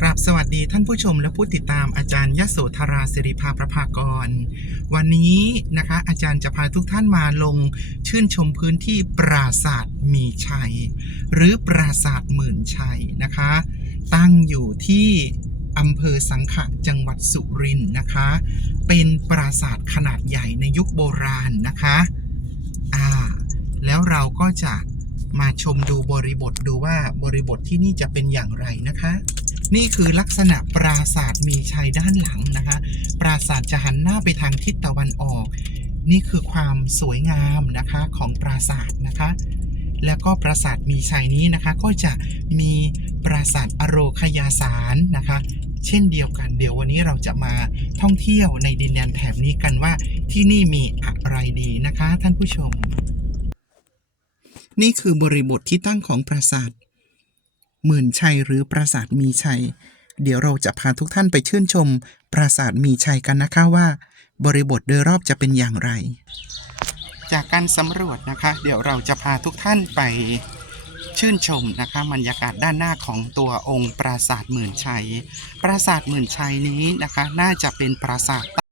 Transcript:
กราบสวัสดีท่านผู้ชมและผู้ติดตามอาจารย์ยโสธราสิริภาประภากร วันนี้นะคะ อาจารย์จะพาทุกท่านมาลงชื่นชมพื้นที่ปราสาทมีชัย หรือปราสาทหมื่นชัยนะคะ ตั้งอยู่ที่อำเภอสังขะจังหวัดสุรินทร์นะคะ เป็นปราสาทขนาดใหญ่ในยุคโบราณนะคะอ่าแล้วเราก็จะ มาชมดูบริบทดูว่าบริบทที่นี่จะเป็นอย่างไรนะคะ นี่คือลักษณะปราสาทมีชัยด้านหลังนะคะ ปราสาทจะหันหน้าไปทางทิศตะวันออก นี่คือความสวยงามนะคะของปราสาทนะคะ แล้วก็ปราสาทมีชัยนี้นะคะก็จะมีปราสาทอโรคยาสารนะคะเช่นเดียวกันเดี๋ยววันนี้เราจะมาท่องเที่ยวในดินแดนแถบนี้กันว่าที่นี่มีอะไรดีนะคะ ท่านผู้ชม นี่คือบริบทที่ตั้งของปราสาทหมื่นชัยหรือปราสาทมีชัย เดี๋ยวเราจะพาทุกท่านไปชื่นชม ปราสาทมีชัยกันนะคะว่า บริบทโดยรอบจะเป็นอย่างไร จากการสำรวจนะคะ เดี๋ยวเราจะพาทุกท่านไปชื่นชมนะคะบรรยากาศด้านหน้าของตัวองค์ปราสาทหมื่นชัย ปราสาทหมื่นชัยนี้นะคะ น่าจะเป็นปราสาท